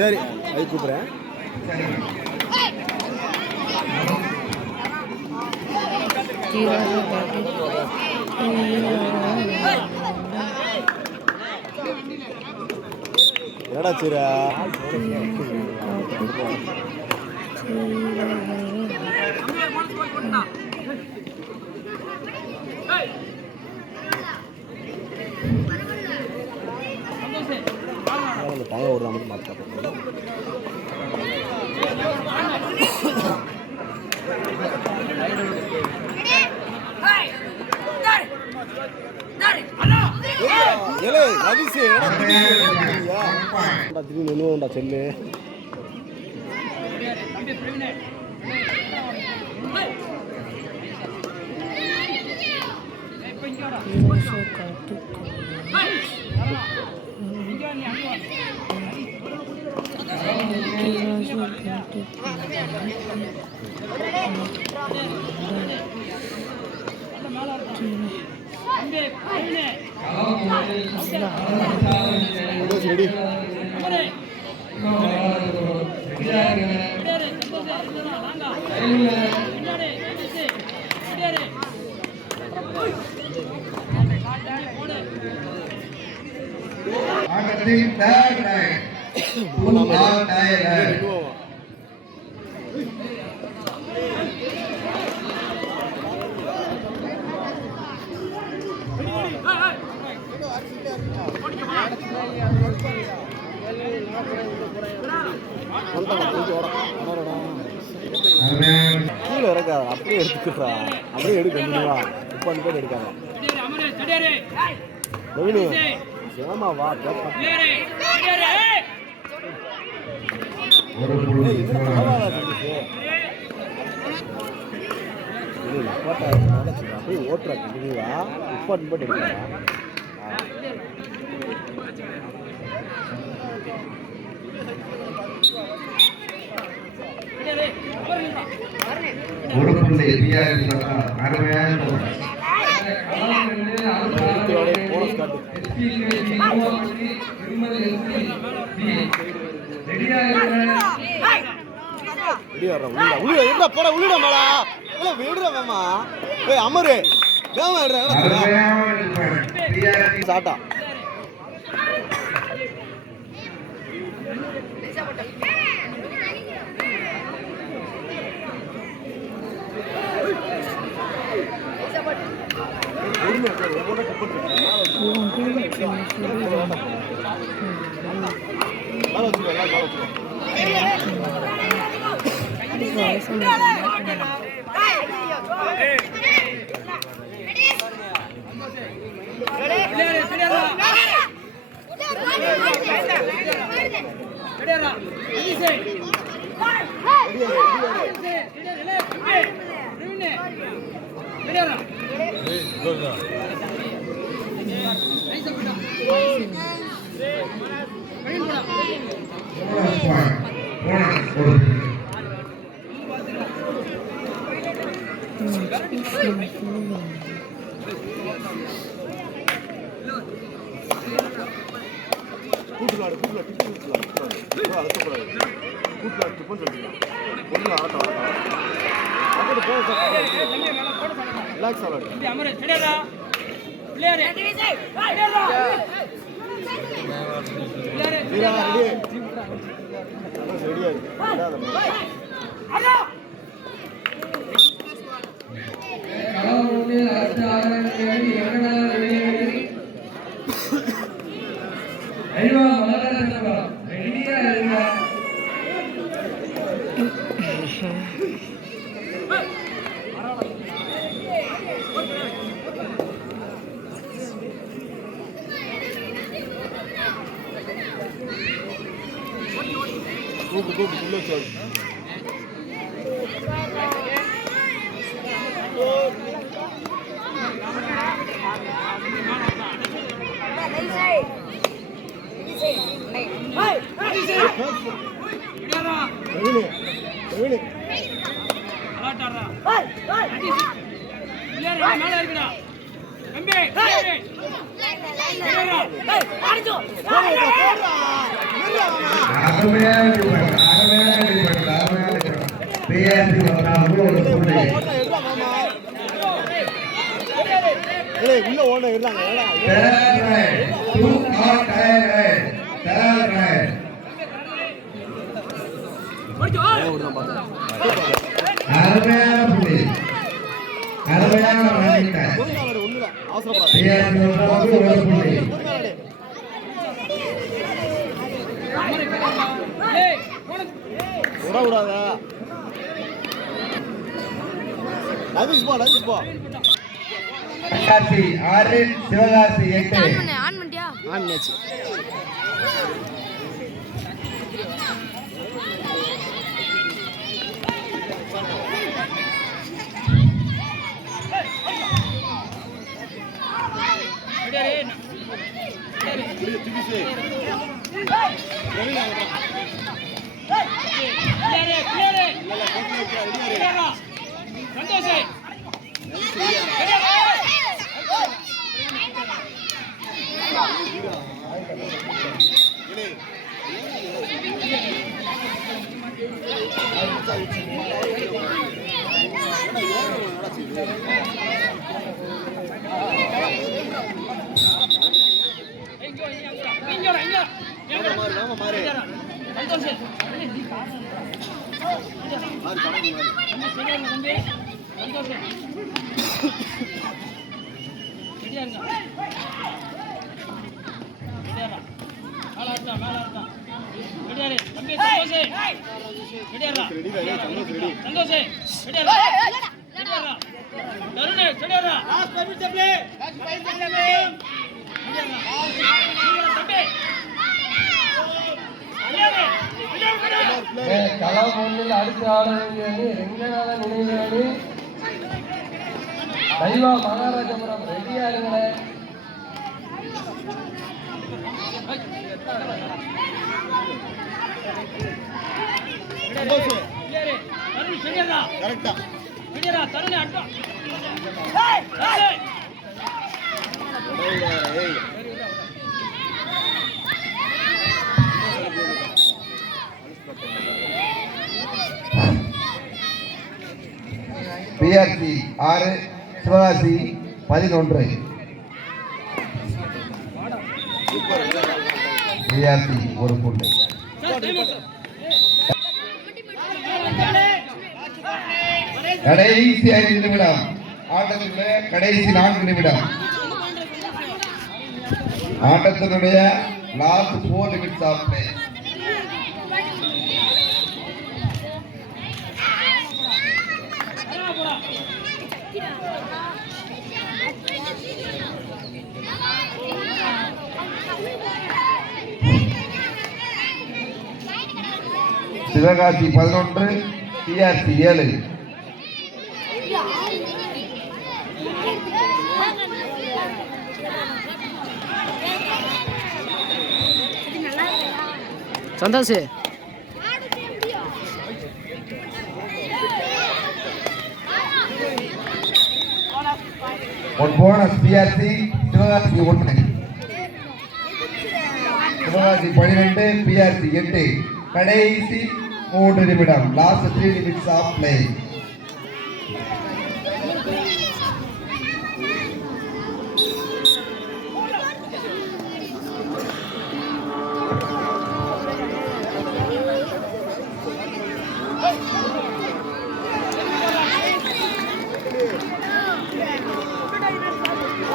சரி அது கூப்பிட்றேன். என்னடா சீரா தாங்க ஒரு மட்டும் மாற்றி திடீர்னு செல்லு கீழே இறக்காத, அப்படியே எடுத்துக்கிறா, அப்படியே எடுக்கணுவா. இப்போ அந்த பேர் எடுக்காத. சேமா வா அப்படியே ஓட்டுறா கண்டினியூவா. இப்போ அந்த பேர் எடுக்கிறா. ஒரு புள்ளி அருமையான அமரு சாட்டா அருமையான டிஃபெண்ட், அருமையான டிஃபெண்ட், அருமையான டிஃபெண்ட். பிஆர்சி வந்தாலும் ஒரு புள்ளி. உள்ள ஓட இருந்தாங்க Third right, two not tied right, third right. அருமையான புள்ளி, அருமையான running time. ஒண்ணுல அவசரப்படாது பிஆர்சி வந்தாலும் ஒரு புள்ளி. விடக்கூடாதா லவிஷ் போ பிஆர்சி 6, சிவகாசி 8. ஆன் பண்ணிட்டியா? ஆன் மேட்ச் களம் ஒன்றில் அடுத்து ஆட வேண்டிய அணி ரெங்கநாத நினைவு அணி தெய்வா மகாராஜபுரம் ரெடியா இருங்களே. கரெக்டா பிஆர்சி 6, சிவகாசி 11. பிஆர்சி ஒரு புள்ளி. கடைசி 5 நிமிடம், ஆட்டத்தினுடைய கடைசி 4 நிமிடம், ஆட்டத்தினுடைய last 4 minutes of play. Sivakasi 11, PRC 7. Santhosh ஒரு bonus PRC Sivakasi 1. Sivakasi 12, PRC 8. கடைசி 3 நிமிடம், லாஸ்ட் 3 நிமிட்ஸ் ஆஃப் பிளே.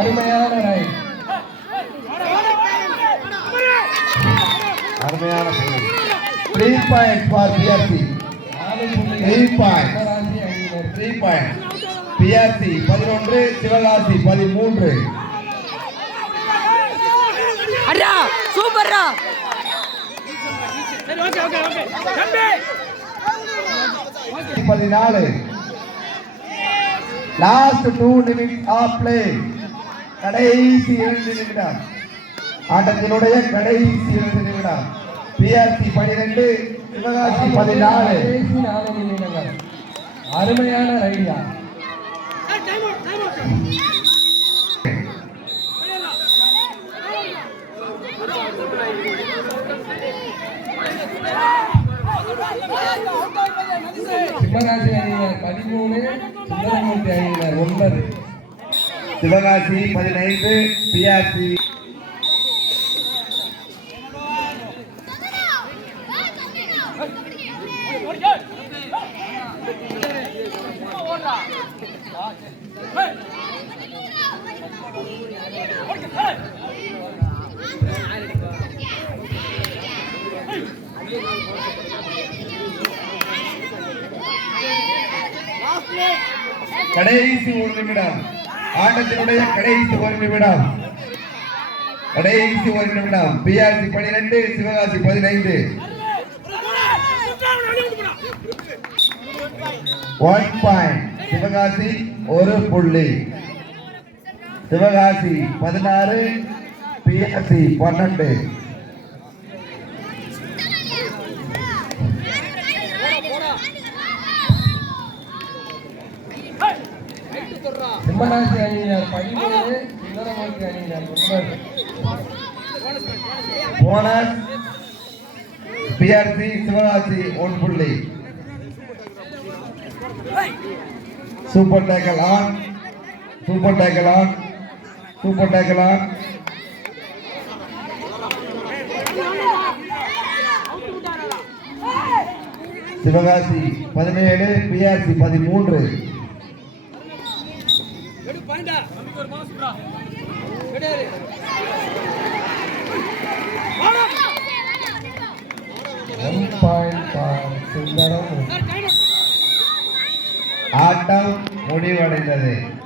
அருமையான ரைட், அருமையான 3 point for PRC. 3 point, 3 point. PRC 11, Sivakasi 13. அடா சூப்பர்ரா. 14. Last 2 minutes of play. கடைசி 2 நிமிடம், ஆட்டத்தினுடைய கடைசி 2 நிமிடம். பிஆர்சி 12, சிவகாசி 14. கடைசி 4 நிமிடங்கள். அருமையான ரைடியா. சிம்மராசி அணியினர் 13, சுந்தரமூர்த்தி அணியினர் 9. சிவகாசி 15 பிஆர்சி கடைசி 1 நிமிடம். ஆட்டத்தினுடைய கடைசி 1 நிமிடம். கடைசி 1 நிமிடம். பிஆர்சி 12 சிவகாசி 15. 1 பாயிண்ட். சிவகாசி 1 புள்ளி. சிவகாசி 16 பிஆர்சி 12. சிம்மராசி அணியினர் 13, சுந்தரமூர்த்தி அணியினர் 9. போனஸ் பிஆர்சி சிவகாசி 1 புள்ளி. Super tackle on. Super tackle on. Super tackle on. Sivakasi 17 PRC 13. ஆட்டம் முடிவடைந்தது.